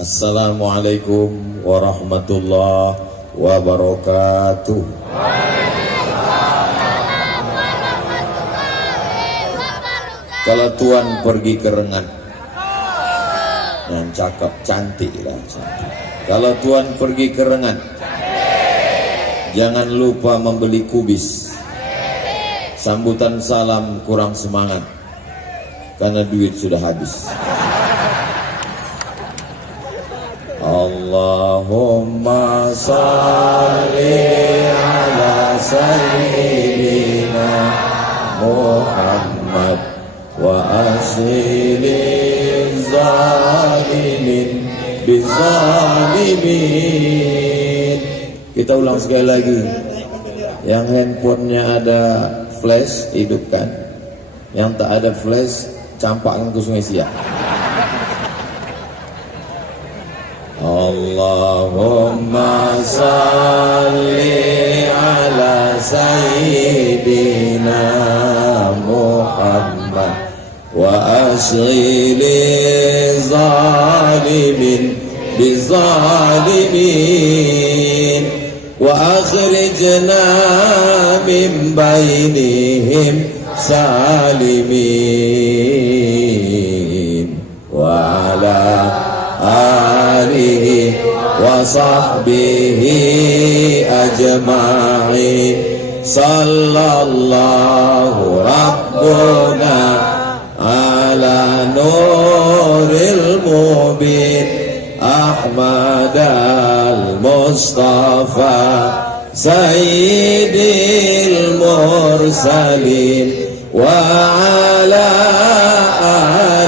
Assalamualaikum warahmatullahi wabarakatuh. Kalau tuan pergi ke Rengat, yang cakep cantik lah cantik. Kalau tuan pergi ke Rengat, jangan lupa membeli kubis. Sambutan salam kurang semangat karena duit sudah habis. Allahumma salli ala sayyidina Muhammad wa aslil zalimin bizalimin. Kita ulang sekali lagi. Yang handphonenya ada flash, hidupkan. Yang tak ada flash, campakkan ke Sungai Siak. Allahumma salli ala sayyidina Muhammad wa aslil zalimin bizalimin wa akhrijna min bainihim salimin wa ala alihi wa sahbihi ajma'in. Sallallahu rabbuna ala nuril mubin Ahmad al-Mustafa sayyidil mursalin wa ala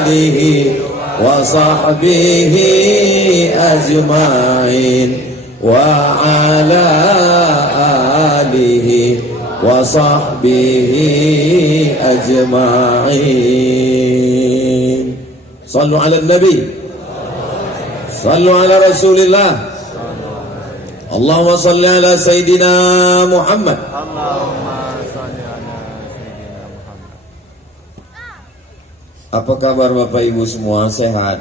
alihi wa sahbihi ajma'in wa ala alihi wa sahbihi ajma'in. Sallu ala nabi, sallu ala rasulillah. Allahumma salli ala sayyidina Muhammad. Apa kabar Bapak Ibu semua, sehat?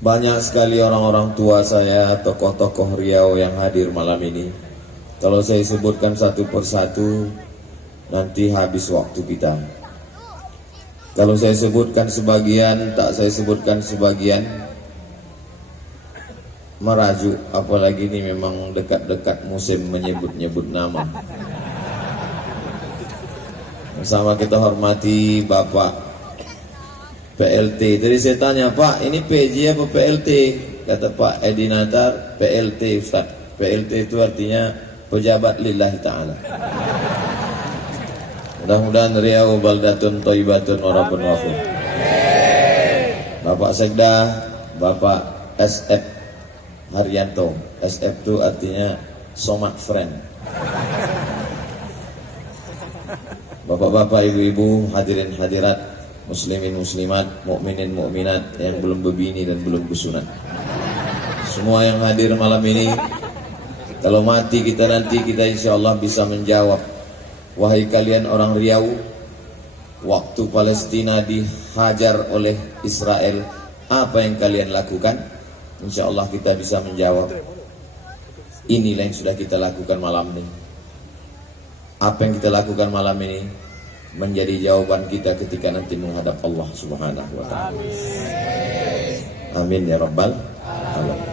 Banyak sekali orang-orang tua saya, tokoh-tokoh Riau yang hadir malam ini. Kalau saya sebutkan satu persatu, nanti habis waktu kita. Kalau saya sebutkan sebagian, tak saya sebutkan sebagian, merajuk. Apalagi ini memang dekat-dekat musim menyebut-nyebut nama. Bersama kita hormati Bapak PLT. Jadi saya tanya, Pak, ini PJ apa PLT? Kata Pak Edi Natar, PLT Ustaz. PLT itu artinya pejabat lillahi ta'ala. Mudah-mudahan Riau baldatun thayyibatun wa rabbun ghafur. Bapak Sekda, Bapak SF Haryanto. SF itu artinya Somad Friend. Bapak-bapak, ibu-ibu, hadirin hadirat, muslimin muslimat, mukminin mukminat yang belum berbini dan belum bersunat. Semua yang hadir malam ini, kalau mati kita nanti, kita insya Allah bisa menjawab. Wahai kalian orang Riau, waktu Palestina dihajar oleh Israel, apa yang kalian lakukan? Insya Allah kita bisa menjawab. Inilah yang sudah kita lakukan malam ini. Apa yang kita lakukan malam ini menjadi jawaban kita ketika nanti menghadap Allah Subhanahu wa ta'ala. Amin ya rabbal alamin.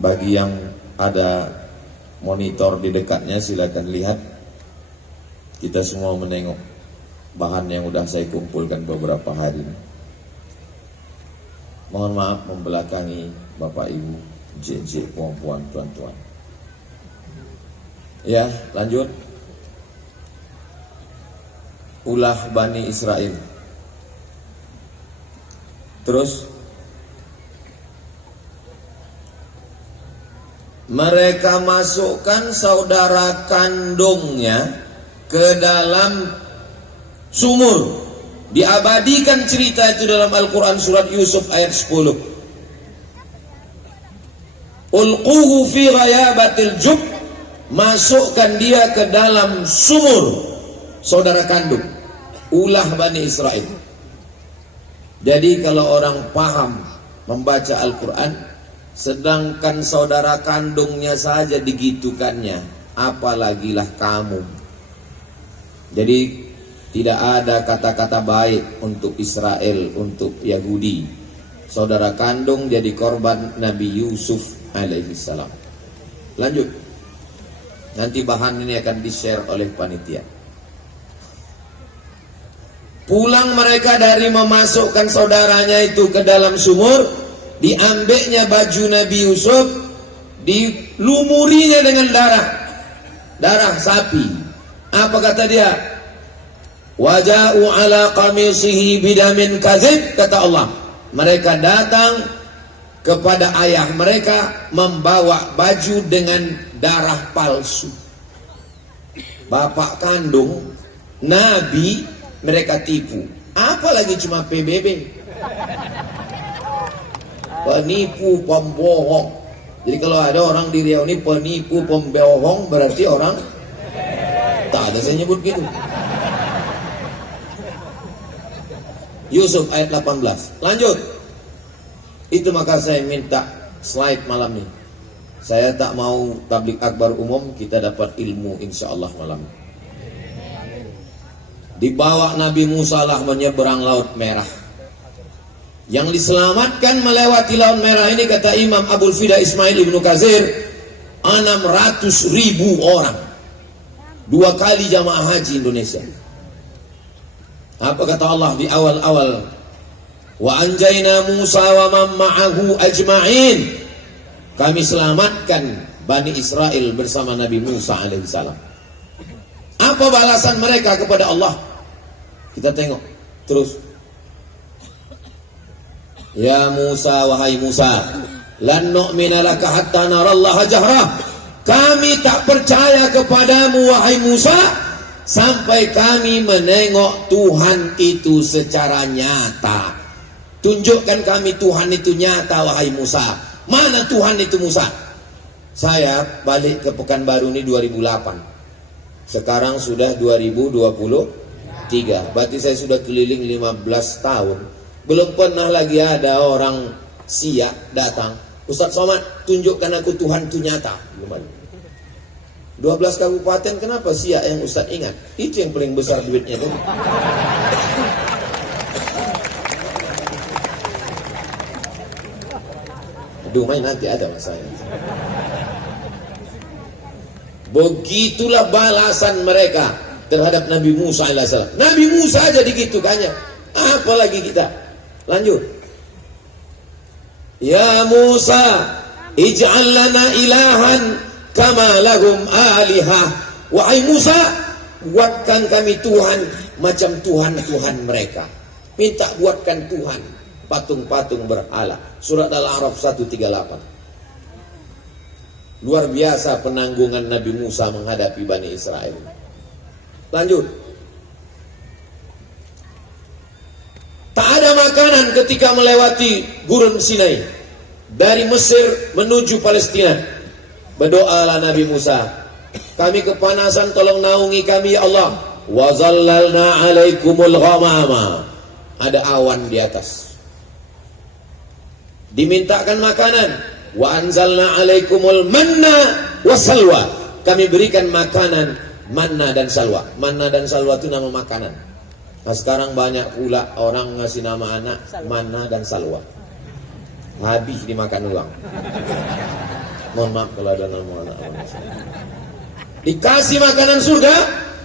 Bagi yang ada monitor di dekatnya, silakan lihat. Kita semua menengok bahan yang sudah saya kumpulkan beberapa hari. Mohon maaf membelakangi Bapak Ibu, JJ, puan-puan, tuan-tuan. Ya, lanjut. Ulah Bani Israel. Terus mereka masukkan saudara kandungnya ke dalam sumur. Diabadikan cerita itu dalam Al-Quran surat Yusuf ayat 10. Ulquhu fi ghayabatil jub, masukkan dia ke dalam sumur. saudara kandung, ulah Bani Israel. Jadi kalau orang paham membaca Al-Quran, sedangkan saudara kandungnya saja digitukannya, apalagilah kamu. Jadi tidak ada kata-kata baik untuk Israel, untuk Yahudi. Saudara kandung jadi korban Nabi Yusuf alaihissalam. Lanjut. Nanti bahan ini akan di-share oleh panitia. Pulang mereka dari memasukkan saudaranya itu ke dalam sumur, diambilnya baju Nabi Yusuf, dilumurinya dengan darah sapi. Apa kata dia? Waja'u ala qamisihi bidamin kadzib, kata Allah. Mereka datang kepada ayah mereka membawa baju dengan darah palsu. Bapak kandung Nabi mereka tipu, apalagi cuma PBB, penipu, pembohong. Jadi kalau ada orang di Riau ini penipu, pembohong, berarti orang tak ada saya nyebut gitu. Yusuf ayat 18. Lanjut. Itu maka saya minta slide malam ini. Saya tak mau tablik akbar umum, kita dapat ilmu insyaallah malam ini. Dibawa Nabi Musa lah menyeberang Laut Merah. Yang diselamatkan melewati Laut Merah ini, kata Imam Abul Fida Ismail Ibnu Katsir, 600.000 orang. 2 kali jamaah haji Indonesia. Apa kata Allah di awal-awal? Wa anjayna Musa wa man ma'ahu ajma'in. Kami selamatkan Bani Israel bersama Nabi Musa alaihissalam. Apa balasan mereka kepada Allah? Kita tengok terus. Ya Musa, wahai Musa, lan nu'mina laka hatta narallaha jahrah. Kami tak percaya kepadamu wahai Musa sampai kami menengok Tuhan itu secara nyata. Tunjukkan kami Tuhan itu nyata wahai Musa. Mana Tuhan itu Musa? Saya balik ke Pekanbaru ini 2008. Sekarang sudah 2023. Berarti saya sudah keliling 15 tahun. Belum pernah lagi ada orang Siak datang, Ustaz Somad, tunjukkan aku Tuhan itu nyata. Belum ada. 12 kabupaten, kenapa Siak yang Ustaz ingat? Itu yang paling besar duitnya tuh. Aduh, main nanti ada masalah. Begitulah balasan mereka terhadap Nabi Musa alaihissalam. Nabi Musa aja digitukannya, apalagi kita. Lanjut. Ya Musa, ij'al lana ilahan kama lahum alihah. Wahai Musa, buatkan kami Tuhan macam Tuhan-Tuhan mereka. Minta buatkan Tuhan patung-patung berhala. Surat Al-A'raf 138. Luar biasa penanggungan Nabi Musa menghadapi Bani Israel. Lanjut. Tak ada makanan ketika melewati gurun Sinai. Dari Mesir menuju Palestina. Berdoalah Nabi Musa. Kami kepanasan, tolong naungi kami ya Allah. Wa zallalna alaikumul ghamama. Ada awan di atas. Dimintakan makanan. Wa anzalna alaikumul manna wassalwa. Kami berikan makanan manna dan salwa. Manna dan salwa itu nama makanan. Nah, sekarang banyak pula orang ngasih nama anak manna dan salwa. Habis dimakan ulang. Mohon maaf kalau ada nama anak orang. Dikasih makanan surga.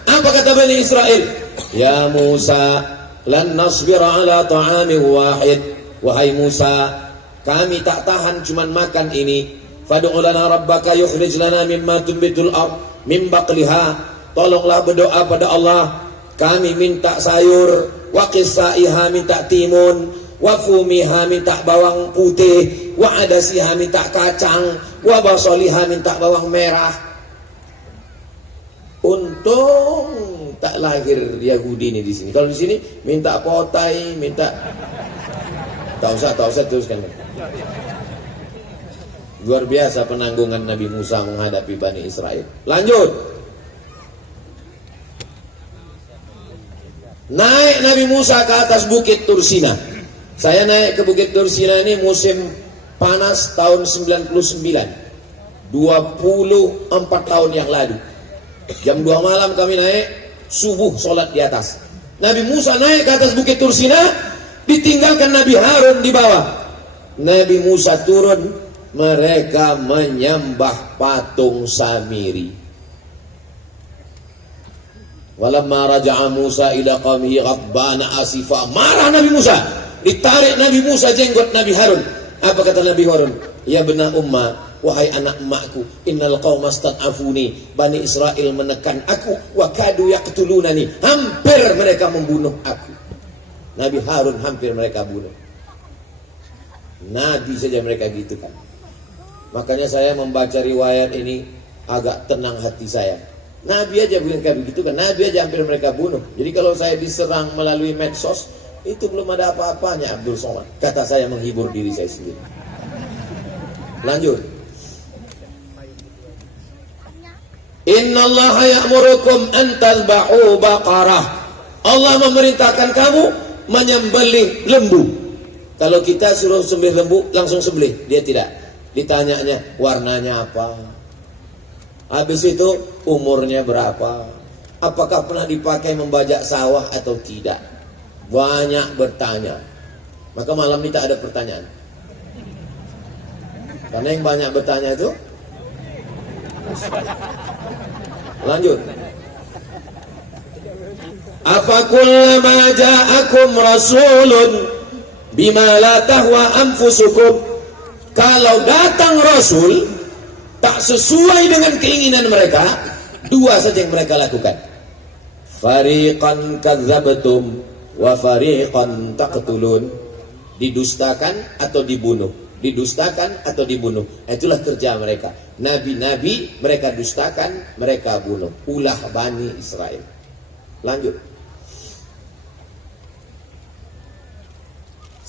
Apa kata Bani Israel? Ya Musa, lan nasbira ala ta'amin wahid. Wahai Musa, kami tak tahan cuman makan ini. Fad'u lana rabbaka yukhrij lana mimma tunbitul ard min baqliha. Tolonglah berdoa pada Allah. Kami minta sayur, wa qisaiha minta timun, wa fumiha minta bawang putih, wa adasiha minta kacang, wa basaliha minta bawang merah. Untung tak lahir Yahudi ini di sini. Kalau di sini minta potai, minta tak usah teruskan. Luar biasa penanggungan Nabi Musa menghadapi Bani Israel. Lanjut. Naik Nabi Musa ke atas bukit Tursina. Saya naik ke bukit Tursina ini musim panas tahun 99, 24 tahun yang lalu. Jam 2 malam kami naik, subuh sholat di atas. Nabi Musa naik ke atas bukit Tursina, ditinggalkan Nabi Harun di bawah. Nabi Musa turun, mereka menyembah patung Samiri. Walamma raja'a Musa ila qaumihi ghadbana asifa. Marah Nabi Musa, ditarik Nabi Musa jenggot Nabi Harun. Apa kata Nabi Harun? Ya benar umma, wahai anak emakku, innal qauma stad'afuni, Bani Israel menekan aku, wa kadu yaqtulunani, hampir mereka membunuh aku. Nabi Harun hampir mereka bunuh. Nabi saja mereka gitu kan. Makanya saya membaca riwayat ini agak tenang hati saya. Nabi aja bukan kayak begitu kan. Nabi aja hampir mereka bunuh. Jadi kalau saya diserang melalui medsos, itu belum ada apa-apanya Abdul Somad. Kata saya menghibur diri saya sendiri. Lanjut. Innallaha ya'murukum an tadhbahu baqarah. Allah memerintahkan kamu menyembelih lembu. Kalau kita suruh sembelih lembu, langsung sembelih. Dia tidak. Ditanyanya warnanya apa, habis itu umurnya berapa, apakah pernah dipakai membajak sawah atau tidak. Banyak bertanya. Maka malam ini tak ada pertanyaan, karena yang banyak bertanya itu. Lanjut. Afakullama ja'akum rasulun bima la tahwa anfusukum. Kalau datang Rasul tak sesuai dengan keinginan mereka, dua saja yang mereka lakukan. Fariqan kadzabtum wa fariqan taqtulun. Didustakan atau dibunuh. Didustakan atau dibunuh. Itulah kerja mereka. Nabi-nabi mereka dustakan, mereka bunuh. Ulah Bani Israel. Lanjut.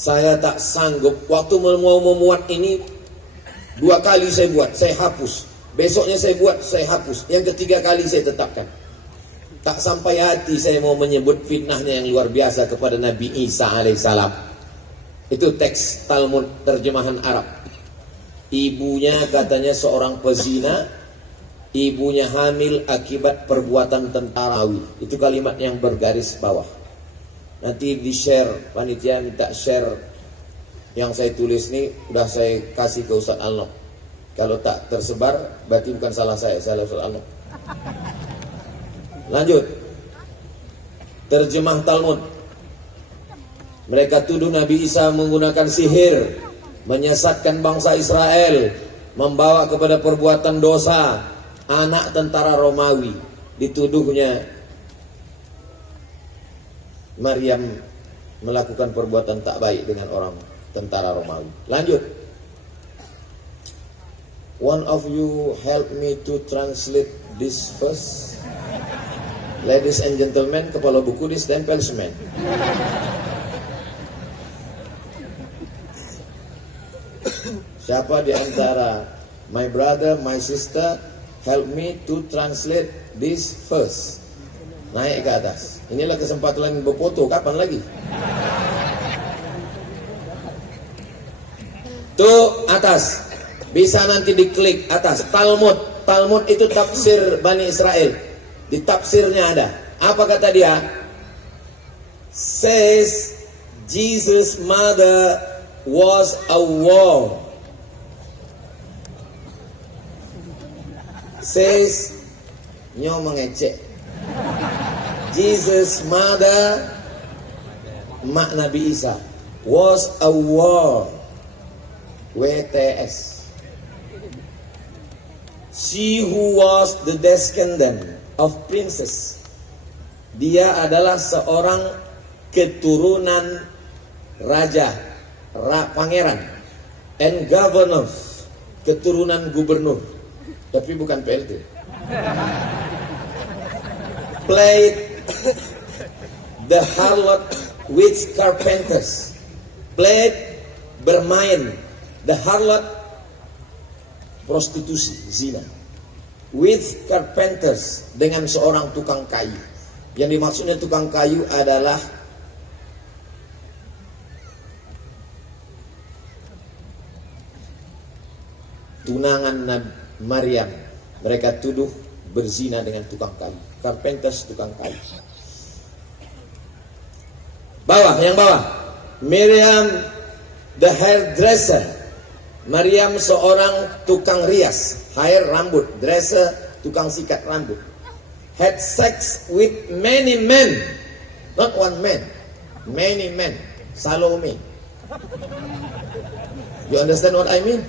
Saya tak sanggup. Waktu mau memuat ini 2 kali saya buat, saya hapus. Besoknya saya buat, saya hapus. Yang ketiga kali saya tetapkan. Tak sampai hati saya mau menyebut fitnahnya yang luar biasa kepada Nabi Isa alaihissalam. Itu teks Talmud terjemahan Arab. Ibunya katanya seorang pezina, ibunya hamil akibat perbuatan tentarawi. Itu kalimat yang bergaris bawah. Nanti di-share, panitia minta share yang saya tulis ini, udah saya kasih ke Ustaz Alno. Kalau tak tersebar, berarti bukan salah saya Ustaz Alno. Lanjut. Terjemah Talmud. Mereka tuduh Nabi Isa menggunakan sihir, menyesatkan bangsa Israel, membawa kepada perbuatan dosa. Anak tentara Romawi dituduhnya Maryam melakukan perbuatan tak baik dengan orang tentara Romawi. Lanjut. One of you help me to translate this verse. Ladies and gentlemen, kepala buku distempel semen. Siapa di antara my brother, my sister help me to translate this verse? Naik ke atas. Inilah kesempatan berfoto. Kapan lagi? Tuh atas. Bisa nanti diklik atas. Talmud. Talmud itu tafsir Bani Israel. Di tafsirnya ada. Apa kata dia? Says Jesus' mother was a whore. Says nyo mengecek. Jesus' mother, mak Nabi Isa, was a whore. WTS. She who was the descendant of princess. Dia adalah seorang keturunan raja, pangeran, and governors, keturunan gubernur, tapi bukan PLT. Played the harlot with carpenters. Played, bermain, the harlot, prostitusi, zina, with carpenters, dengan seorang tukang kayu. Yang dimaksudnya tukang kayu adalah tunangan Maryam. Mereka tuduh berzina dengan tukang kayu. Carpenters, tukang kayu. Yang bawah. Miriam the hairdresser. Maryam seorang tukang rias, hair rambut, dresser tukang sikat rambut. Had sex with many men, not one man, many men. Salome. You understand what I mean?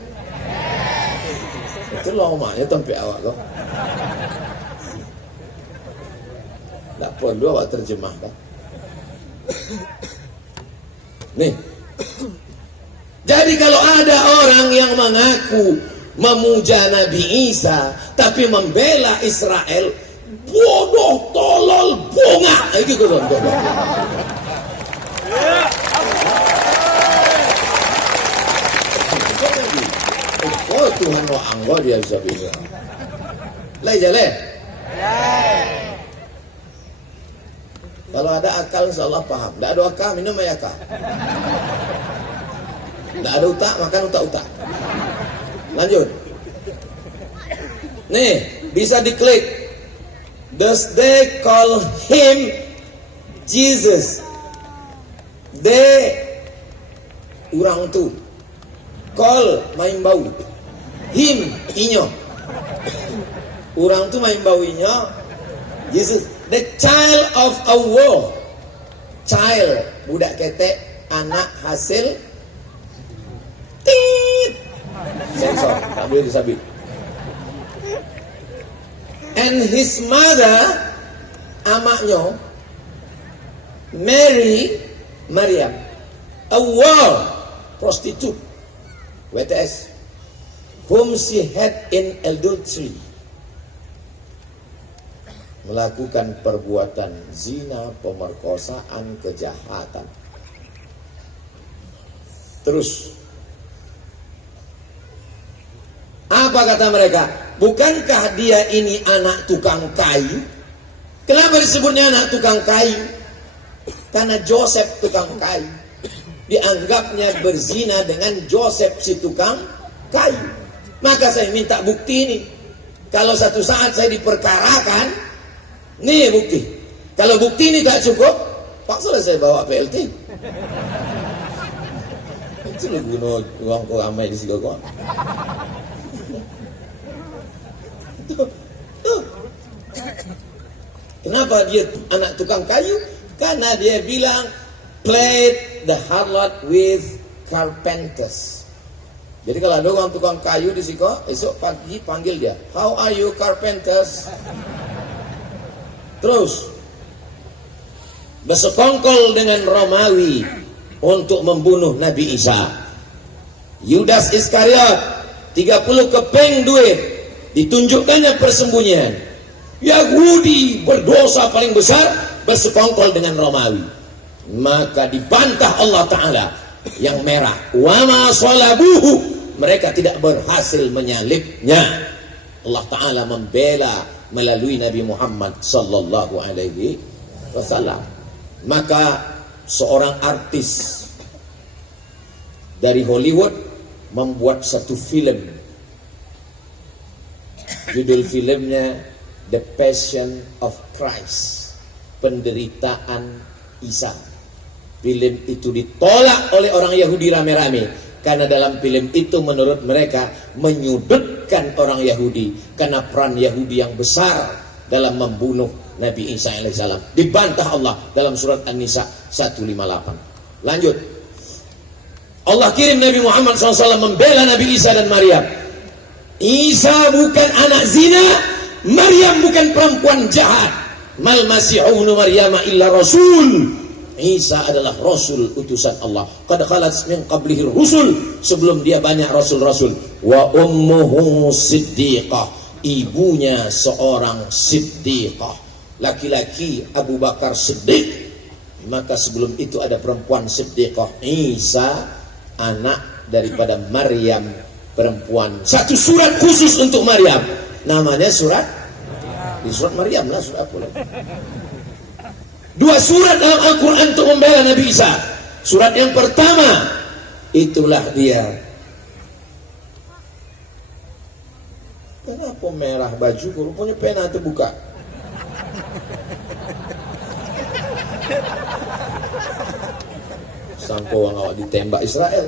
Itu lomanya tempe awak kau. Tak perlu awak terjemahkan. Nih. Jadi kalau ada orang yang mengaku memuja Nabi Isa tapi membela Israel, bodoh, tolol, bunga, gitu kan. Oh Tuhan wa anggo dia bisa bilang. Leh. Kalau ada akal insyaallah paham. Tidak ada akal minum ayaka. Tidak ada utak makan utak-utak. Lanjut. Nih, bisa diklik. Does they call him Jesus? They urang tu. Call main bau. Him inyo. Urang tu main bau inyo. Jesus, the child of a war. Child, budak ketek, anak hasil tit. Sensor, tak boleh disabit. And his mother, amaknya, Maryam, a war, prostitute, WTS, whom she had in adultery, melakukan perbuatan zina, pemerkosaan, kejahatan. Terus apa kata mereka? Bukankah dia ini anak tukang kayu? Kenapa disebutnya anak tukang kayu? Karena Joseph tukang kayu. Dianggapnya berzina dengan Joseph si tukang kayu. Maka saya minta bukti ini. Kalau satu saat saya diperkarakan, nih bukti. Kalau bukti ini tak cukup, paksa saya bawa PLT. Itu lu guna uang kau ramai di sini kau. Kenapa dia anak tukang kayu? Karena dia bilang played the harlot with carpenters. Jadi kalau ada orang tukang kayu di siko, esok pagi panggil dia, how are you carpenters? Terus bersekongkol dengan Romawi untuk membunuh Nabi Isa. Yudas Iskariot 30 keping duit, ditunjukkannya persembunyian. Yahudi berdosa paling besar bersekongkol dengan Romawi. Maka dibantah Allah Ta'ala yang merah. Wa ma salabuhu, mereka tidak berhasil menyalibnya. Allah Ta'ala membela melalui Nabi Muhammad sallallahu alaihi wasallam. Maka seorang artis dari Hollywood membuat satu film. Judul filmnya The Passion of Christ, penderitaan Isa. Film itu ditolak oleh orang Yahudi rame-rame karena dalam film itu menurut mereka menyudutkan orang Yahudi karena peran Yahudi yang besar dalam membunuh Nabi Isa alaihissalam. Dibantah Allah dalam surat An-Nisa 158. Lanjut. Allah kirim Nabi Muhammad SAW membela Nabi Isa dan Maryam. Isa bukan anak zina, Maryam bukan perempuan jahat. Mal Masihu ibnu Maryam illa rasul. Isa adalah rasul utusan Allah. Qad khalat min qablihi rusul, sebelum dia banyak rasul-rasul. Wa ummuhu siddiqah, ibunya seorang siddiqah, laki-laki Abu Bakar Siddiq. Maka sebelum itu ada perempuan siddiqah. Isa anak daripada Maryam, perempuan. Satu surat khusus untuk Maryam, namanya surat di surat Maryam lah, surat apa? Dua surat dalam Al-Quran untuk membela Nabi Isa. Surat yang pertama, itulah dia. Kenapa merah baju? Rupanya pena terbuka. Sangka orang awak ditembak Israel.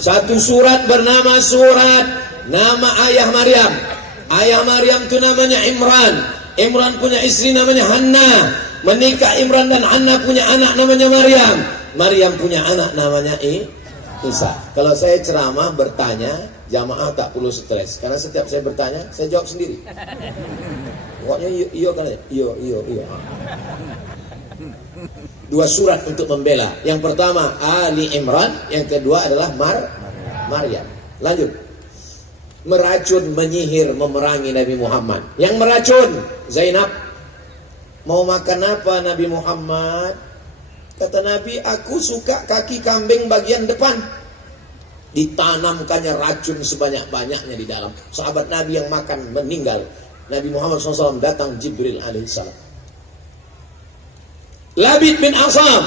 Satu surat bernama surat nama ayah Maryam. Ayah Maryam itu namanya Imran. Imran punya istri namanya Hanna. Menikah Imran dan Hanna punya anak namanya Maryam. Maryam punya anak namanya Isa. Kalau saya ceramah bertanya, jamaah tak perlu stres. Karena setiap saya bertanya, saya jawab sendiri. Pokoknya iya kan? Iya. Dua surat untuk membela. Yang pertama Ali Imran, yang kedua adalah Maryam. Lanjut. Meracun, menyihir, memerangi Nabi Muhammad. Yang meracun Zainab. Mau makan apa Nabi Muhammad? Kata Nabi, aku suka kaki kambing bagian depan. Ditanamkannya racun sebanyak-banyaknya di dalam. Sahabat Nabi yang makan meninggal. Nabi Muhammad SAW datang Jibril alaihissalam. Labid bin Asam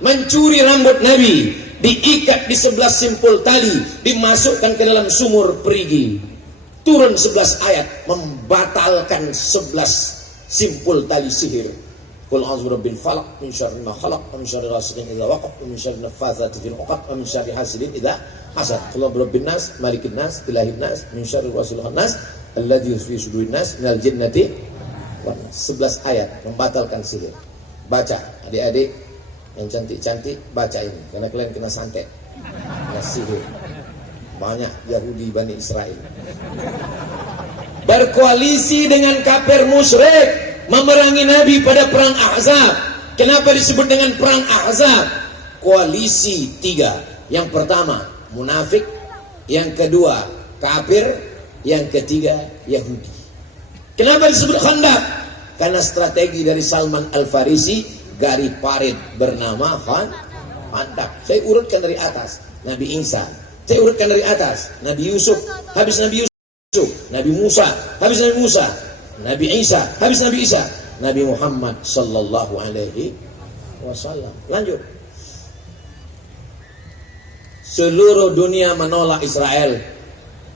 mencuri rambut Nabi, diikat di 11 simpul tali, dimasukkan ke dalam sumur perigi. Turun 11 ayat membatalkan 11 simpul tali sihir. Qul a'udzu birabbil falaq min syarri ma khalaq wa min syarri ghasiqin idza waqab wa min syarri naffatsati fil 'uqad wa min syarri hasidin idza hasad. Qul birabbin nas malikin nas ilahin nas min syarri wasilin nas alladzi fi sudurin nas minal jinnati wan nas. 11 ayat membatalkan sihir. Baca adik-adik yang cantik-cantik, baca ini karena kalian kena santet. Kena sihir. Banyak Yahudi Bani Israel berkoalisi dengan kafir musyrik memerangi Nabi pada perang Ahzab. Kenapa disebut dengan perang Ahzab? Koalisi tiga. Yang pertama munafik, yang kedua kafir, yang ketiga Yahudi. Kenapa disebut Khandaq? Karena strategi dari Salman Al-Farisi, garis parit bernama Khandaq. Saya urutkan dari atas Nabi Isa, saya urutkan dari atas Nabi Yusuf, habis Nabi Yusuf Nabi Musa, habis Nabi Musa Nabi Isa, habis Nabi Isa Nabi Muhammad sallallahu alaihi wasallam. Lanjut. Seluruh dunia menolak Israel.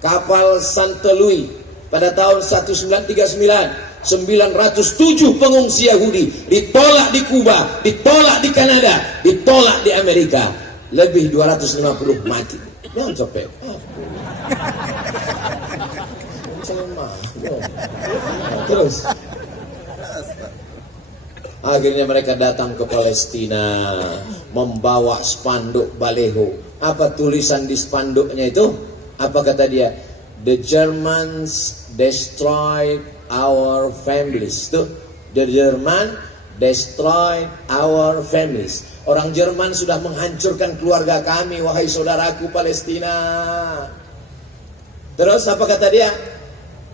Kapal Santa Louis pada tahun 1939, 907 pengungsi Yahudi ditolak di Kuba, ditolak di Kanada, ditolak di Amerika. Lebih 250 mati. Jangan capek. Terus akhirnya mereka datang ke Palestina membawa spanduk baleho. Apa tulisan di spanduknya itu? Apa kata dia? The Germans destroyed our families. Tuh, the German destroyed our families. Orang Jerman sudah menghancurkan keluarga kami, wahai saudaraku Palestina. Terus apa kata dia?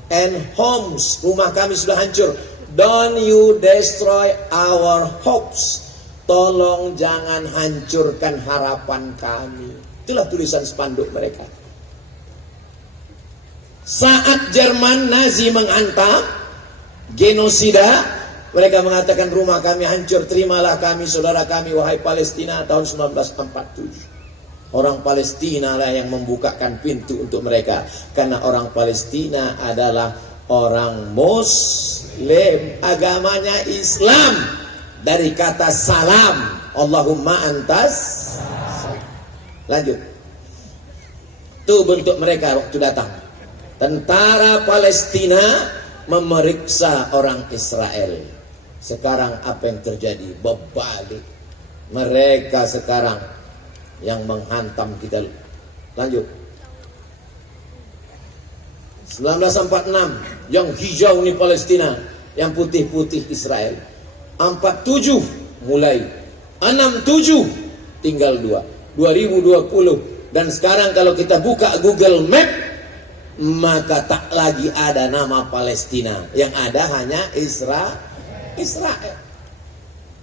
And homes, rumah kami sudah hancur. Don't you destroy our hopes. Tolong jangan hancurkan harapan kami. Itulah tulisan spanduk mereka. Saat Jerman Nazi menghantam, genosida, mereka mengatakan rumah kami hancur, terimalah kami, saudara kami, wahai Palestina. Tahun 1947 orang Palestina lah yang membukakan pintu untuk mereka. Karena orang Palestina adalah orang Muslim, agamanya Islam. Dari kata salam, Allahumma antas. Lanjut. Itu bentuk mereka waktu datang. Tentara Palestina memeriksa orang Israel. Sekarang apa yang terjadi? Berbalik. Mereka sekarang yang menghantam kita. Lanjut. 1946 yang hijau ini Palestina, yang putih-putih Israel. 47 mulai, 67 tinggal 2, 2020. Dan sekarang kalau kita buka Google Map, maka tak lagi ada nama Palestina, yang ada hanya Israel.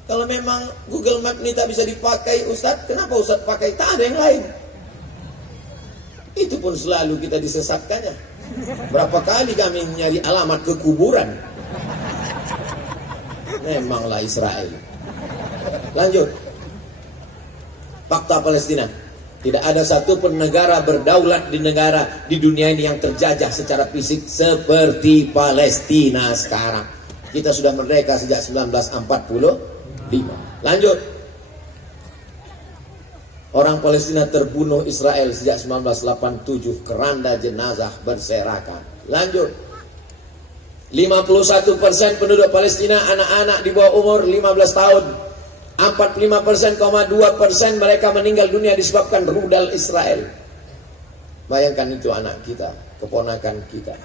Kalau memang Google Map ini tak bisa dipakai Ustadz, kenapa Ustadz pakai? Tak ada yang lain. Itu pun selalu kita disesatkannya. Berapa kali kami nyari alamat ke kuburan. Memanglah Israel. Lanjut. Fakta Palestina. Tidak ada satupun negara berdaulat di dunia ini yang terjajah secara fisik seperti Palestina sekarang. Kita sudah merdeka sejak 1945. Lanjut. Orang Palestina terbunuh Israel sejak 1987, keranda jenazah berserakan. Lanjut. 51% penduduk Palestina anak-anak di bawah umur 15 tahun. 45,2% mereka meninggal dunia disebabkan rudal Israel. Bayangkan itu anak kita, keponakan kita.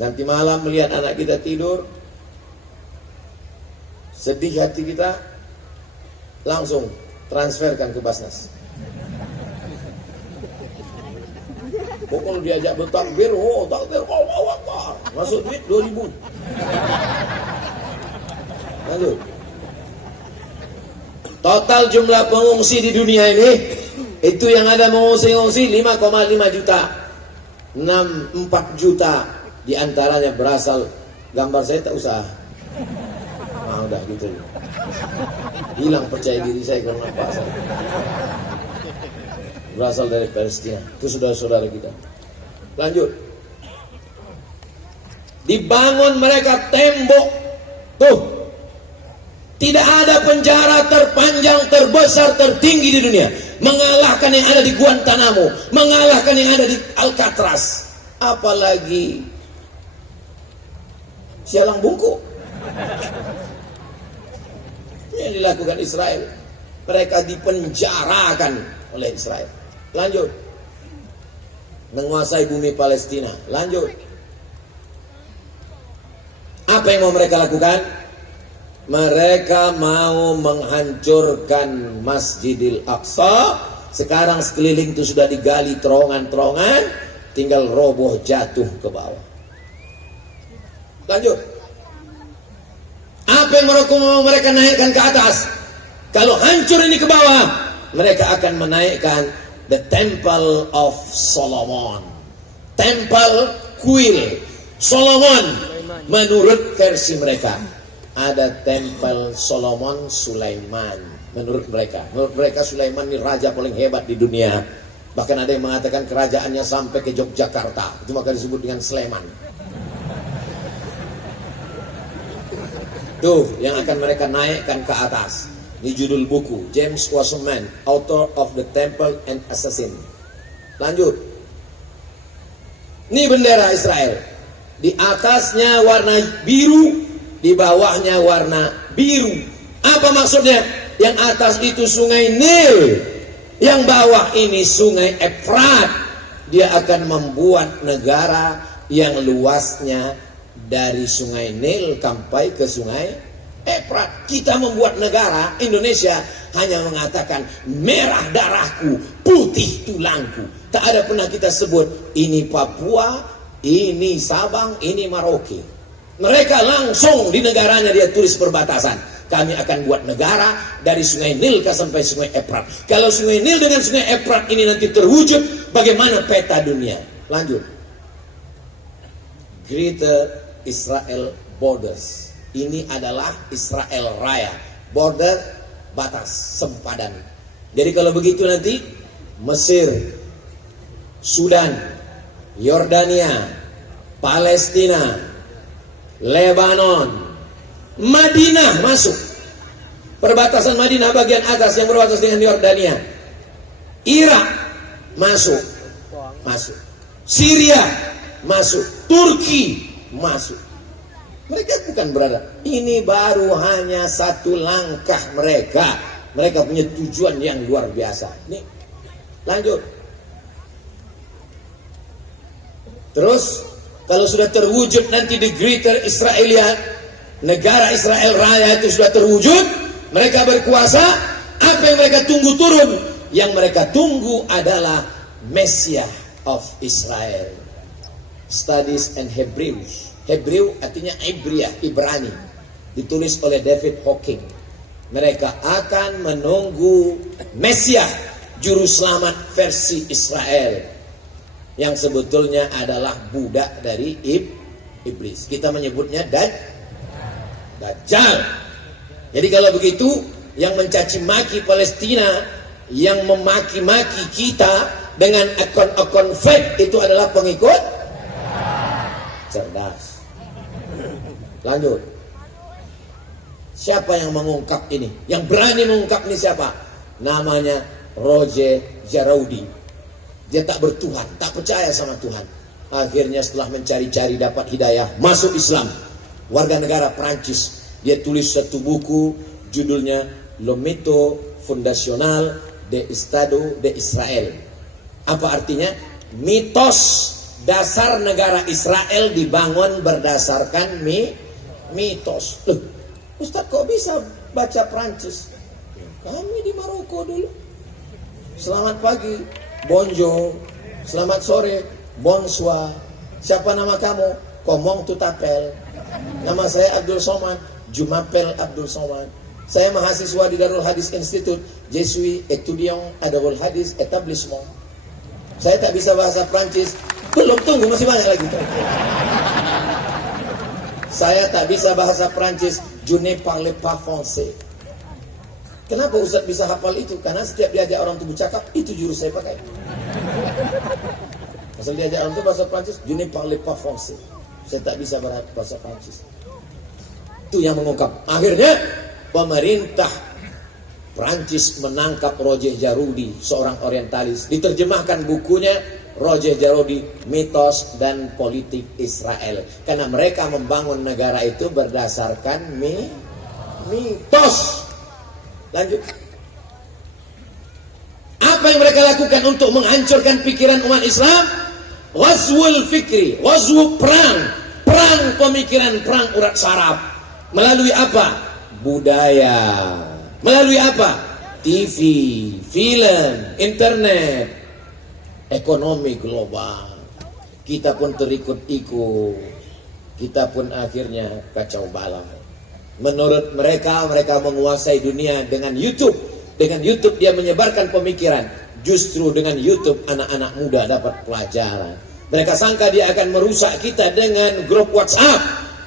Nanti malam melihat anak kita tidur, sedih hati kita, langsung transferkan ke Basnas. Kalau diajak bertakbir, takbir, Allahu Akbar, masuk duit 2.000. Lanjut. Total jumlah pengungsi di dunia ini, itu yang ada mengungsi 5,5 juta. 4 juta diantaranya berasal, gambar saya tak usah. Udah gitu. Hilang percaya diri saya karena apa? Berasal dari Palestina. Itu saudara-saudara kita. Lanjut. Dibangun mereka tembok. Tuh. Tidak ada penjara terpanjang, terbesar, tertinggi di dunia. Mengalahkan yang ada di Guantanamo. Mengalahkan yang ada di Alcatraz. Apalagi Sialang Bungku. Yang dilakukan Israel. Mereka dipenjarakan oleh Israel. Lanjut. Menguasai bumi Palestina. Lanjut. Apa yang mau mereka lakukan? Mereka mau menghancurkan Masjidil Aqsa. Sekarang sekeliling itu sudah digali terowongan-terowongan, tinggal roboh jatuh ke bawah. Lanjut. Apa yang mau mereka naikkan ke atas? Kalau hancur ini ke bawah, mereka akan menaikkan the Temple of Solomon. Temple Kuil Solomon menurut versi mereka. Ada Tempel Solomon Sulaiman menurut mereka. Menurut mereka Sulaiman ini raja paling hebat di dunia. Bahkan ada yang mengatakan kerajaannya sampai ke Yogyakarta. Itu maka disebut dengan Sleman. Tuh yang akan mereka naikkan ke atas. Ini judul buku, James Wasserman, author of The Temple and Assassin. Lanjut. Ini bendera Israel. Di atasnya warna biru, di bawahnya warna biru. Apa maksudnya? Yang atas itu sungai Nil, yang bawah ini sungai Efrat. Dia akan membuat negara yang luasnya dari sungai Nil sampai ke sungai Efrat. Kita membuat negara Indonesia hanya mengatakan merah darahku, putih tulangku. Tak ada pernah kita sebut ini Papua, ini Sabang, ini Merauke. Mereka langsung di negaranya dia tulis perbatasan. Kami akan buat negara dari sungai Nil sampai sungai Efrat. Kalau sungai Nil dengan sungai Efrat ini nanti terwujud, bagaimana peta dunia? Lanjut. Greater Israel Borders. Ini adalah Israel Raya. Border, batas, sempadan. Jadi kalau begitu nanti Mesir, Sudan, Yordania, Palestina, Lebanon, Madinah masuk. Perbatasan Madinah bagian atas yang berbatasan dengan Yordania. Irak masuk. Syria masuk. Turki masuk. Mereka bukan berada. Ini baru hanya satu langkah mereka. Mereka punya tujuan yang luar biasa. Nih, lanjut. Terus kalau sudah terwujud nanti di Greater Israelia, negara Israel Raya itu sudah terwujud, mereka berkuasa. Apa yang mereka tunggu turun? Yang mereka tunggu adalah Messiah of Israel. Studies and Hebrews. Hebrew artinya Ibria, Ibrani. Ditulis oleh David Hawking. Mereka akan menunggu Messiah, juru selamat versi Israel. yang sebetulnya adalah budak dari iblis. Kita menyebutnya Dajjal. Jadi kalau begitu, yang mencaci maki Palestina, yang memaki-maki kita dengan akun-akun fake, itu adalah pengikut cerdas. Lanjut. Siapa yang mengungkap ini? Yang berani mengungkap ini siapa? Namanya Roger Jaraudi. Dia tak bertuhan, tak percaya sama Tuhan. Akhirnya setelah mencari-cari dapat hidayah, masuk Islam. Warga negara Prancis. Dia tulis satu buku, judulnya Le Mito Fondational de Estado de Israel. Apa artinya? Mitos dasar negara Israel dibangun berdasarkan mitos. Loh, Ustaz kok bisa baca Prancis? Kami di Maroko dulu. Selamat pagi, bonjour. Selamat sore, bonsoir. Siapa nama kamu? Comment tu t'appelles? Nama saya Abdul Somad. Je m'appelle Abdul Somad. Saya mahasiswa di Darul Hadis Institute. Je suis étudiant à Darul Hadis Etablissement. Saya tak bisa bahasa Prancis. Belum, tunggu, masih banyak lagi. Saya tak bisa bahasa Prancis. Je ne parle pas français. Kenapa Ustaz bisa hafal itu? Karena setiap diajak orang itu bercakap, itu jurus saya pakai. Asal diajak orang itu bahasa Prancis, je ne parle pas français. Saya tak bisa bahasa Prancis. Itu yang mengungkap. Akhirnya pemerintah Prancis menangkap Roger Jaraudi, seorang orientalis. Diterjemahkan bukunya Roger Jaraudi, Mitos dan Politik Israel. Karena mereka membangun negara itu berdasarkan mitos. Lanjut. Apa yang mereka lakukan untuk menghancurkan pikiran umat Islam? Ghazwul fikri, ghazwu perang pemikiran, perang urat saraf. Melalui apa? Budaya. Melalui apa? TV, film, internet, ekonomi global. Kita pun terikut-ikut. Kita pun akhirnya kacau balau. Menurut mereka menguasai dunia dengan YouTube. Dengan YouTube dia menyebarkan pemikiran. Justru dengan YouTube anak-anak muda dapat pelajaran. Mereka sangka dia akan merusak kita dengan grup WhatsApp.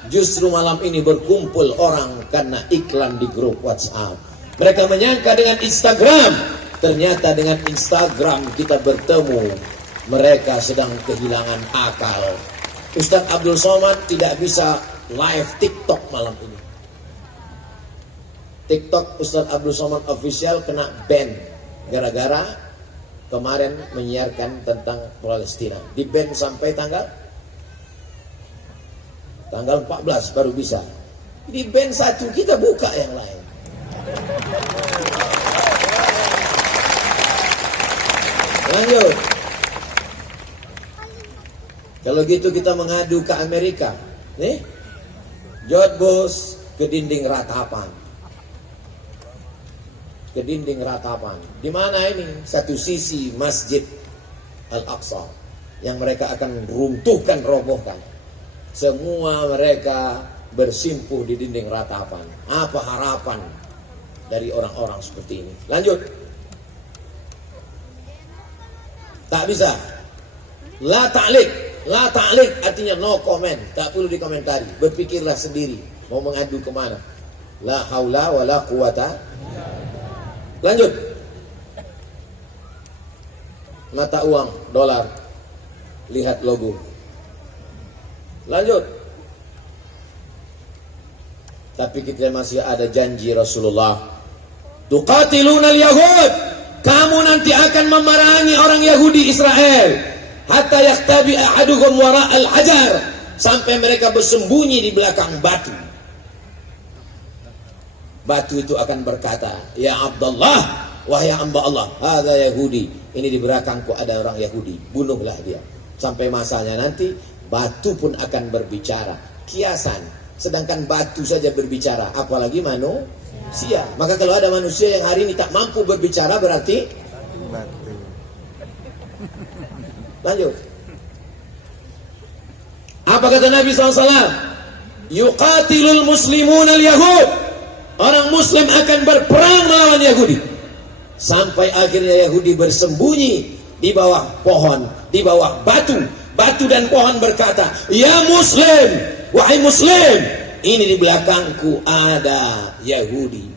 Justru malam ini berkumpul orang karena iklan di grup WhatsApp. Mereka menyangka dengan Instagram. Ternyata dengan Instagram kita bertemu. Mereka sedang kehilangan akal. Ustaz Abdul Somad tidak bisa live TikTok malam ini. TikTok Ustaz Abdul Somad Official kena ban gara-gara kemarin menyiarkan tentang Palestina. Di ban sampai tanggal 14 baru bisa. Di ban satu, kita buka yang lain. Lanjut. Kalau gitu kita mengadu ke Amerika. Nih, George Bush ke dinding ratapan. Ke dinding ratapan. Di mana ini? Satu sisi Masjid Al-Aqsa yang mereka akan runtuhkan, robohkan. Semua mereka bersimpuh di dinding ratapan. Apa harapan dari orang-orang seperti ini? Lanjut. Tak bisa. La ta'liq. La ta'liq artinya no comment. Tak perlu dikomentari. Berpikirlah sendiri. Mau mengadu kemana? La haula wa la quwata. Lanjut. Mata uang, dolar. Lihat logo. Lanjut. Tapi kita masih ada janji Rasulullah. Tuqatiluna al-yahud. Kamu nanti akan memerangi orang Yahudi Israel. Hatta yaktabi ahaduhum wara al-hajar. Sampai mereka bersembunyi di belakang batu. Batu itu akan berkata, ya Abdullah, wahai hamba Allah, ada Yahudi. Ini di belakangku ada orang Yahudi. Bunuhlah dia. Sampai masanya nanti, batu pun akan berbicara. Kiasan. Sedangkan batu saja berbicara, apalagi manusia. Maka kalau ada manusia yang hari ini tak mampu berbicara, berarti batu. Lanjut. Apa kata Nabi SAW? Yuqatilul muslimun al-yahud. Orang Muslim akan berperang melawan Yahudi. Sampai akhirnya Yahudi bersembunyi di bawah pohon, di bawah batu. Batu dan pohon berkata, "Ya Muslim, wahai Muslim, ini di belakangku ada Yahudi,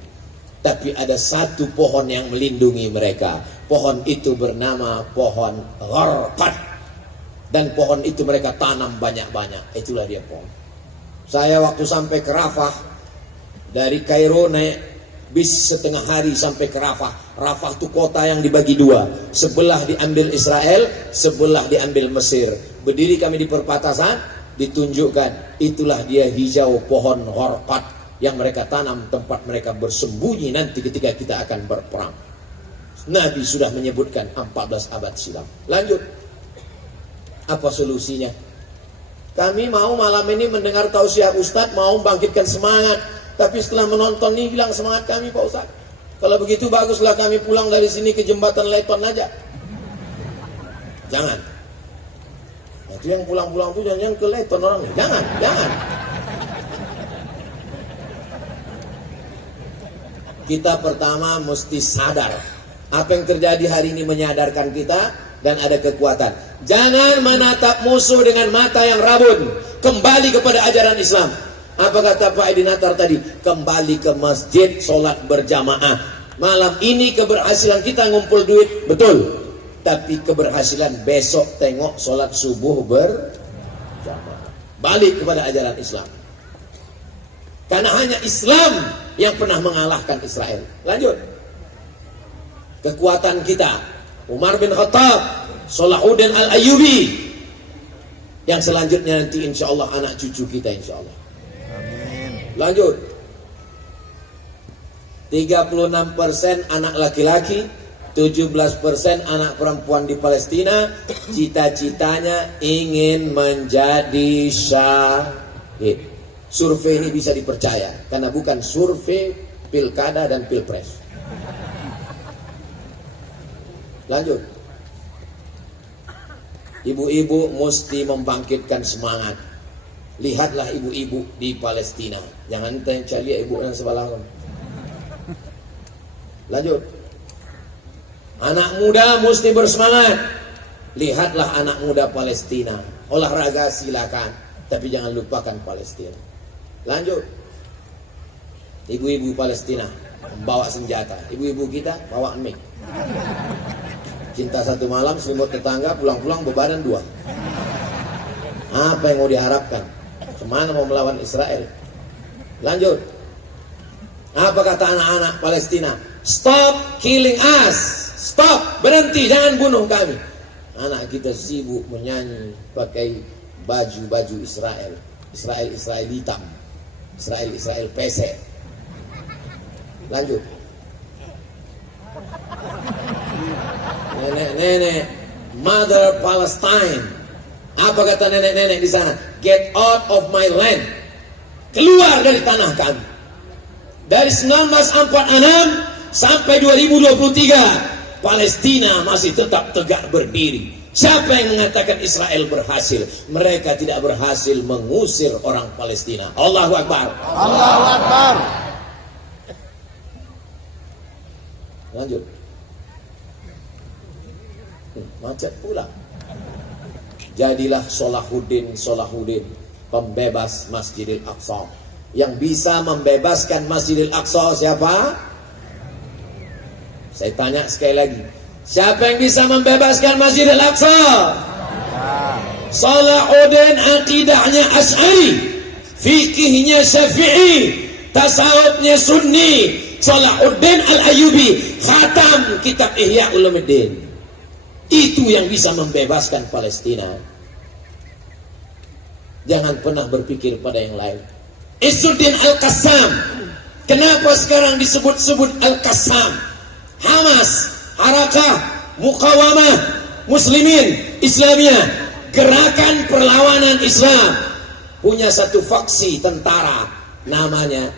tapi ada satu pohon yang melindungi mereka. Pohon itu bernama pohon Gharqad, dan pohon itu mereka tanam banyak-banyak. Itulah dia pohon." Saya waktu sampai ke Rafah, dari Kairo naik bis setengah hari sampai ke Rafah. Rafah itu kota yang dibagi dua, sebelah diambil Israel, sebelah diambil Mesir. Berdiri kami di perbatasan, ditunjukkan itulah dia hijau pohon Gharqad yang mereka tanam, tempat mereka bersembunyi nanti ketika kita akan berperang. Nabi sudah menyebutkan 14 abad silam. Lanjut, apa solusinya? Kami mau malam ini mendengar tausiah Ustadz, mau bangkitkan semangat. Tapi setelah menonton ini hilang semangat kami, Pak Ustadz. Kalau begitu baguslah kami pulang dari sini ke jembatan Leton aja. Jangan. Nah, itu yang pulang-pulang itu jangan ke Leton orangnya. Jangan. Kita pertama mesti sadar. Apa yang terjadi hari ini menyadarkan kita dan ada kekuatan. Jangan menatap musuh dengan mata yang rabun. Kembali kepada ajaran Islam. Apa kata Pak Edi Natar tadi? Kembali ke masjid, sholat berjamaah. Malam ini keberhasilan kita ngumpul duit, betul. Tapi keberhasilan besok tengok sholat subuh berjamaah. Balik kepada ajaran Islam. Karena hanya Islam yang pernah mengalahkan Israel. Lanjut. Kekuatan kita. Umar bin Khattab, Salahuddin Al-Ayyubi. Yang selanjutnya nanti insya Allah anak cucu kita insya Allah. Lanjut. 36% anak laki-laki, 17% anak perempuan di Palestina. Cita-citanya ingin menjadi syahid. Survei ini bisa dipercaya karena bukan survei pilkada dan pilpres. Lanjut. Ibu-ibu mesti membangkitkan semangat. Lihatlah ibu-ibu di Palestina. Jangan cari ibu yang sebelah. Lanjut. Anak muda mesti bersemangat. Lihatlah anak muda Palestina. Olahraga silakan, tapi jangan lupakan Palestina. Lanjut. Ibu-ibu Palestina membawa senjata. Ibu-ibu kita bawa mic. Cinta satu malam, selimut tetangga, pulang-pulang bebadan dua. Apa yang mau diharapkan? Kemana mau melawan Israel? Lanjut. Apa kata anak-anak Palestina? Stop killing us. Stop, berhenti, jangan bunuh kami. Anak kita sibuk menyanyi pakai baju-baju Israel. Israel hitam. Israel pesek. Lanjut. Nenek-nenek Mother Palestine. Apa kata nenek-nenek di sana? Get out of my land. Keluar dari tanah kami. Dari 1946 sampai 2023 Palestina masih tetap tegak berdiri. Siapa yang mengatakan Israel berhasil? Mereka tidak berhasil mengusir orang Palestina. Allahu Akbar. Allahu Akbar. Lanjut. Macet pula. Jadilah Salahuddin pembebas Masjidil Aqsa. Yang bisa membebaskan Masjidil Aqsa siapa? Saya tanya sekali lagi. Siapa yang bisa membebaskan Masjidil Aqsa? Salahuddin akidahnya Asy'ari, fikihnya Syafi'i, tasawufnya Sunni. Salahuddin Al-Ayyubi khatam kitab Ihya Ulumuddin. Itu yang bisa membebaskan Palestina. Jangan pernah berpikir pada yang lain. Izzuddin Al-Qassam. Kenapa sekarang disebut-sebut Al-Qassam? Hamas, Harakah, Muqawamah, Muslimin, Islamiyah, gerakan perlawanan Islam, punya satu faksi tentara namanya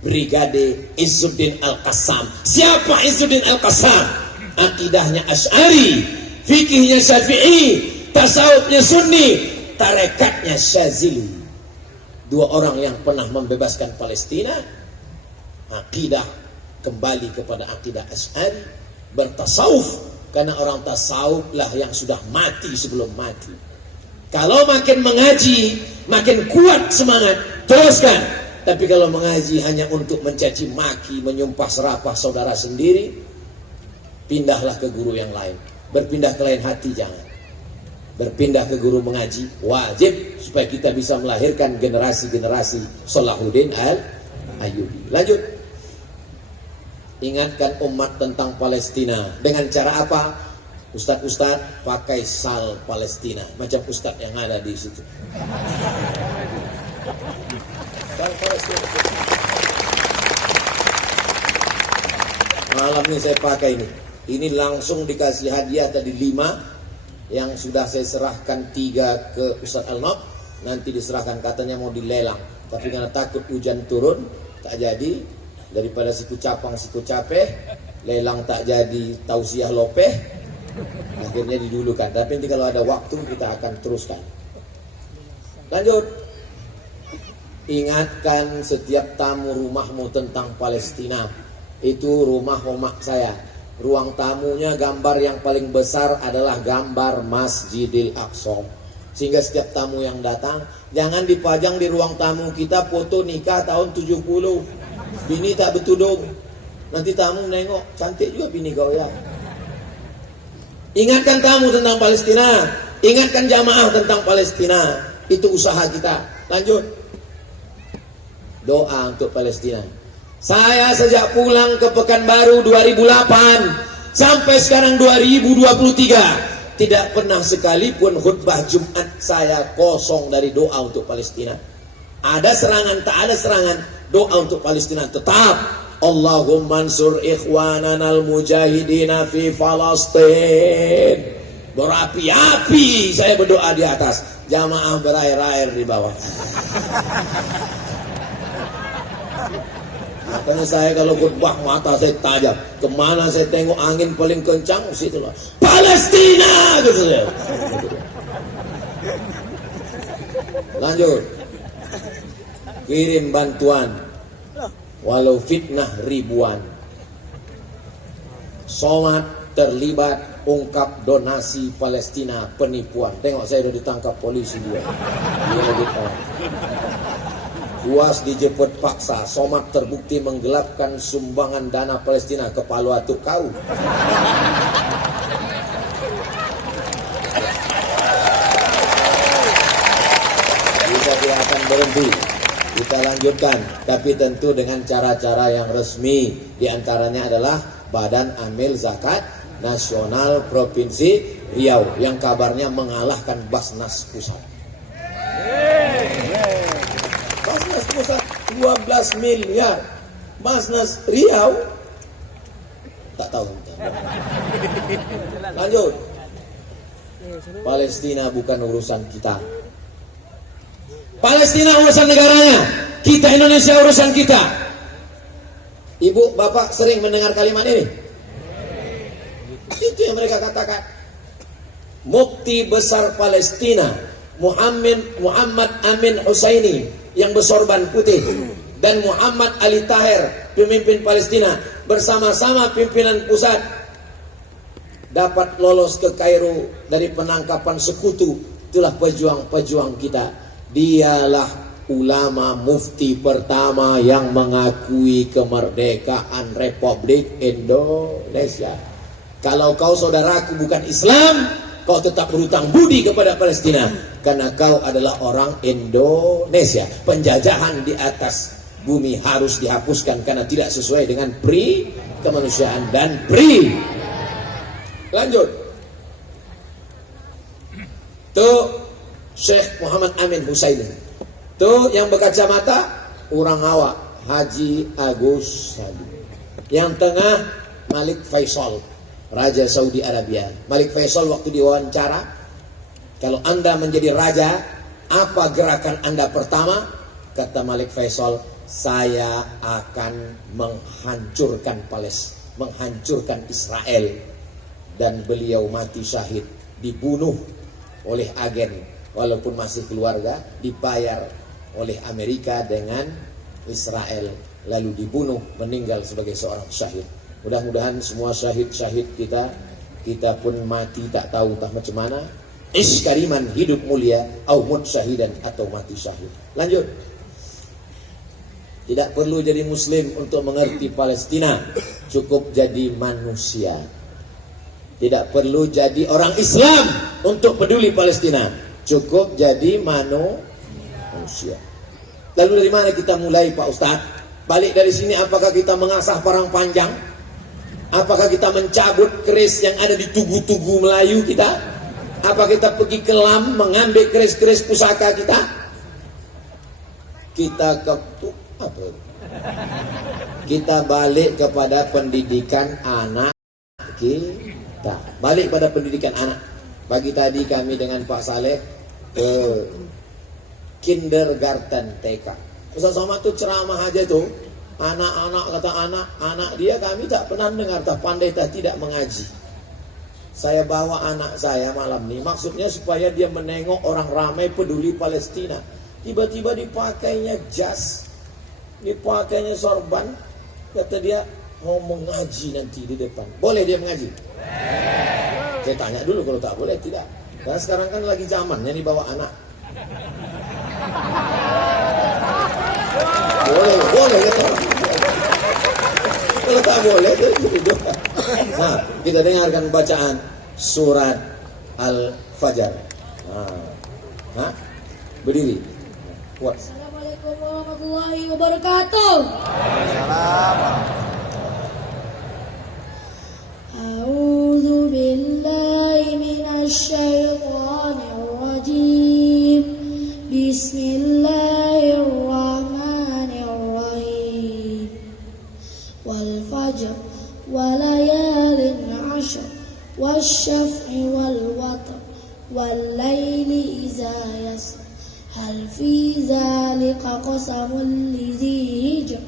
Brigade Izzuddin Al-Qassam. Siapa Izzuddin Al-Qassam? Akidahnya Asy'ari, fikihnya Syafi'i, tasawufnya Sunni, tarekatnya Syazili. Dua orang yang pernah membebaskan Palestina. Akidah kembali kepada akidah Asy'ari, bertasawuf Karena orang tasawuf lah yang sudah mati sebelum mati. Kalau makin mengaji, makin kuat semangat, teruskan. Tapi kalau mengaji hanya untuk mencaci maki, menyumpah serapah saudara sendiri, pindahlah ke guru yang lain. Berpindah ke lain hati jangan. Berpindah ke guru mengaji wajib supaya kita bisa melahirkan generasi-generasi Salahuddin Al-Ayyubi. Lanjut. Ingatkan umat tentang Palestina. Dengan cara apa? Ustadz pakai sal Palestina, macam ustadz yang ada di situ. Sal Palestina. Malam ini saya pakai ini. Ini langsung dikasih hadiah tadi 5, yang sudah saya serahkan 3 ke Ustadz Al-Nob. Nanti diserahkan, katanya mau dilelang. Tapi karena takut hujan turun, tak jadi. Daripada siku capang siku capeh, lelang tak jadi, tausiah lopeh. Akhirnya didulukan. Tapi nanti kalau ada waktu kita akan teruskan. Lanjut. Ingatkan setiap tamu rumahmu tentang Palestina. Itu rumah omak saya. Ruang tamunya gambar yang paling besar adalah gambar Masjidil Aqsa. Sehingga setiap tamu yang datang, jangan dipajang di ruang tamu kita foto nikah tahun 70. Bini tak betudung. Nanti tamu nengok, cantik juga bini kau ya. Ingatkan tamu tentang Palestina. Ingatkan jamaah tentang Palestina. Itu usaha kita. Lanjut. Doa untuk Palestina. Saya sejak pulang ke Pekanbaru 2008 sampai sekarang 2023 tidak pernah sekalipun khutbah Jumat saya kosong dari doa untuk Palestina. Ada serangan, tak ada serangan, doa untuk Palestina tetap. Allahumma ansur ikhwanana al-mujahidina fi Falastin. Berapi-api saya berdoa di atas, jamaah berair-air di bawah. Makanya saya kalau khutbah mata saya tajam. Kemana saya tengok angin paling kencang, situlah Palestina gitu saya. Lanjut. Kirim bantuan walau fitnah ribuan. Somad terlibat ungkap donasi Palestina penipuan. Tengok saya udah ditangkap polisi dia. Dia lebih tahu. Buas dijemput paksa. Somad terbukti menggelapkan sumbangan dana Palestina ke Palu Atuk kau. Bisa dia akan berhenti. Kita lanjutkan, tapi tentu dengan cara-cara yang resmi. Di antaranya adalah Badan Amil Zakat Nasional Provinsi Riau yang kabarnya mengalahkan Basnas Pusat. Basnas Pusat 12 miliar, Basnas Riau tak tahu. Lanjut. Palestina bukan urusan kita. Palestina urusan negaranya, kita Indonesia urusan kita. Ibu, bapak sering mendengar kalimat ini. Itu yang mereka katakan. Mufti besar Palestina, Muhammad Amin Husaini yang bersorban putih, dan Muhammad Ali Tahir, pemimpin Palestina, bersama-sama pimpinan pusat dapat lolos ke Kairo dari penangkapan sekutu. Itulah pejuang-pejuang kita. Dialah ulama mufti pertama yang mengakui kemerdekaan Republik Indonesia. Kalau kau saudaraku bukan Islam, kau tetap berhutang budi kepada Palestina, karena kau adalah orang Indonesia. Penjajahan di atas bumi harus dihapuskan karena tidak sesuai dengan pri kemanusiaan dan pri. Lanjut. Tuh Syekh Muhammad Amin Husaini. Tuh yang berkacamata orang awak, Haji Agus Sadi. Yang tengah Malik Faisal, Raja Saudi Arabia. Malik Faisal waktu diwawancara, kalau Anda menjadi raja, apa gerakan Anda pertama? Kata Malik Faisal, saya akan menghancurkan Palestina, menghancurkan Israel. Dan beliau mati syahid, dibunuh oleh agen. Walaupun masih keluarga, dibayar oleh Amerika dengan Israel, lalu dibunuh, meninggal sebagai seorang syahid. Mudah-mudahan semua syahid-syahid kita kita pun mati tak tahu tah macam mana. Ish kariman, hidup mulia, au mut syahidan, atau mati syahid. Lanjut. Tidak perlu jadi muslim untuk mengerti Palestina, cukup jadi manusia. Tidak perlu jadi orang Islam untuk peduli Palestina, cukup jadi manusia. Lalu dari mana kita mulai, Pak Ustadz? Balik dari sini, apakah kita mengasah parang panjang? Apakah kita mencabut keris yang ada di tugu-tugu Melayu kita? Apa kita pergi ke Lam mengambil keris-keris pusaka kita? Kita balik kepada pendidikan anak kita. Balik pada pendidikan anak. Pagi tadi kami dengan Pak Saleh ke kindergarten TK. Ustaz Somad tuh ceramah aja tuh. Anak-anak, kata anak dia kami tak pernah dengar, tak pandai, tak tidak mengaji. Saya bawa anak saya malam ini, maksudnya supaya dia menengok orang ramai peduli Palestina. Tiba-tiba dipakainya jas, dipakainya sorban, kata dia mau mengaji nanti di depan. Boleh dia mengaji? Saya tanya dulu, kalau tak boleh tidak. Karena sekarang kan lagi zamannya dibawa anak. Boleh kata. Kalau tak boleh itu. Nah, kita dengarkan bacaan surat Al-Fajr. Nah, berdiri. Kuat. Assalamualaikum warahmatullahi wabarakatuh. A'udzu billahi minasy syaithanir rajim. Bismillahirrahmanirrahim. Wal fajr wa layalin 'ashr wasyaf'i wal watr wal laili idza yasr. Hal fi dzalika qasamul lidzi hijr.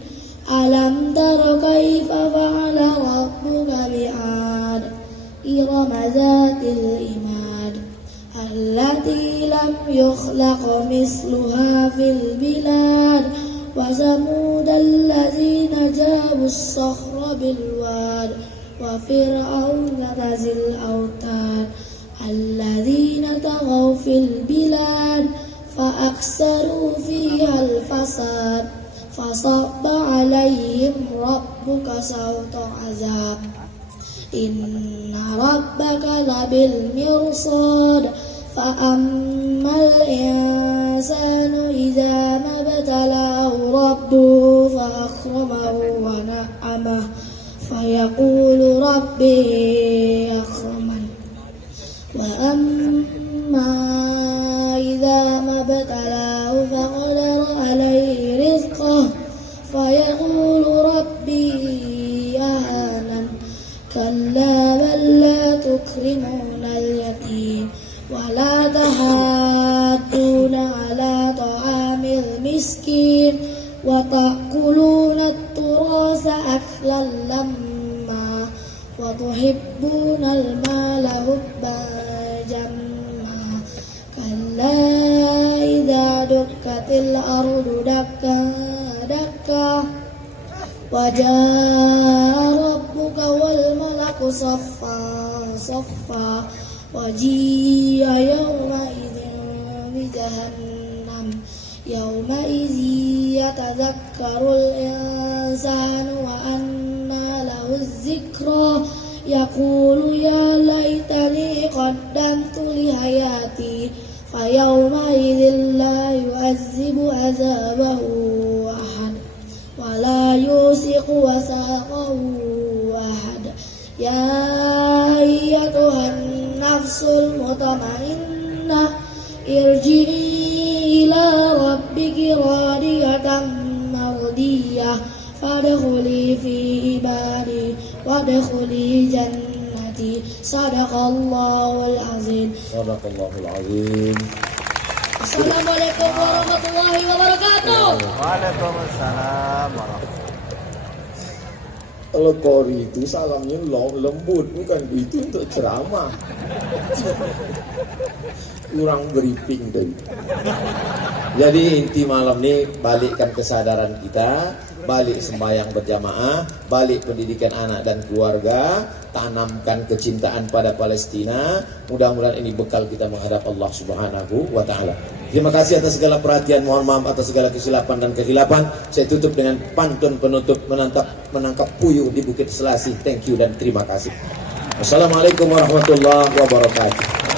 Alam tara kaifa fa'ala rabbuka bi'ad. Irama dzatil imad. Allati lam yukhlaq misluha fil bilad. Wa samud alladzina jabu as-sakhra bil wad. Wa fir'auna dzil autad. Alladzina taghaw fil bilad. فأكثروا فيها الفساد فصب عليهم ربك سوط عذاب إن ربك لبالمرصاد فأما الإنسان إذا ما ابتلاه ربه فأكرمه ونعمه فيقول ربي أكرمن وأما إذا ما ابتلاه فقدر عليه رزقه فيقول ربي أهانن كلا بل لا تكرمون اليتيم ولا تحاضون على طعام المسكين وتأكلون التراث أكلا لما وتحبون المال حبا جما كلا إذا دكت الأرض دكا دكا وجاء ربك والملك صفا صفا وجيء يومئذ بجهنم يومئذ يتذكر الإنسان وأنى له الذكرى يقول يا ليتني قدمت لحياتي فيومئذ لا يعذب عذابه أحد ولا يوثق وثاقه أحد يا أيتها النفس المطمئنة ارجعي إلى ربك راضية مرضية فادخلي في عبادي وادخلي جنتي صدق الله العظيم. Sadaqallahul azim. Assalamualaikum warahmatullahi wabarakatuh. Waalaikumsalam warahmatullahi. Kalau Kori itu salamnya lembut, bukan itu untuk ceramah. Kurang briefing deh. Jadi inti malam ini balikkan kesadaran kita balik sembahyang berjamaah, balik pendidikan anak dan keluarga, tanamkan kecintaan pada Palestina. Mudah-mudahan ini bekal kita menghadap Allah Subhanahu wa taala. Terima kasih atas segala perhatian, mohon maaf atas segala kesilapan dan kehilapan. Saya tutup dengan pantun penutup menangkap puyuh di Bukit Selasi. Thank you dan terima kasih. Wassalamualaikum warahmatullahi wabarakatuh.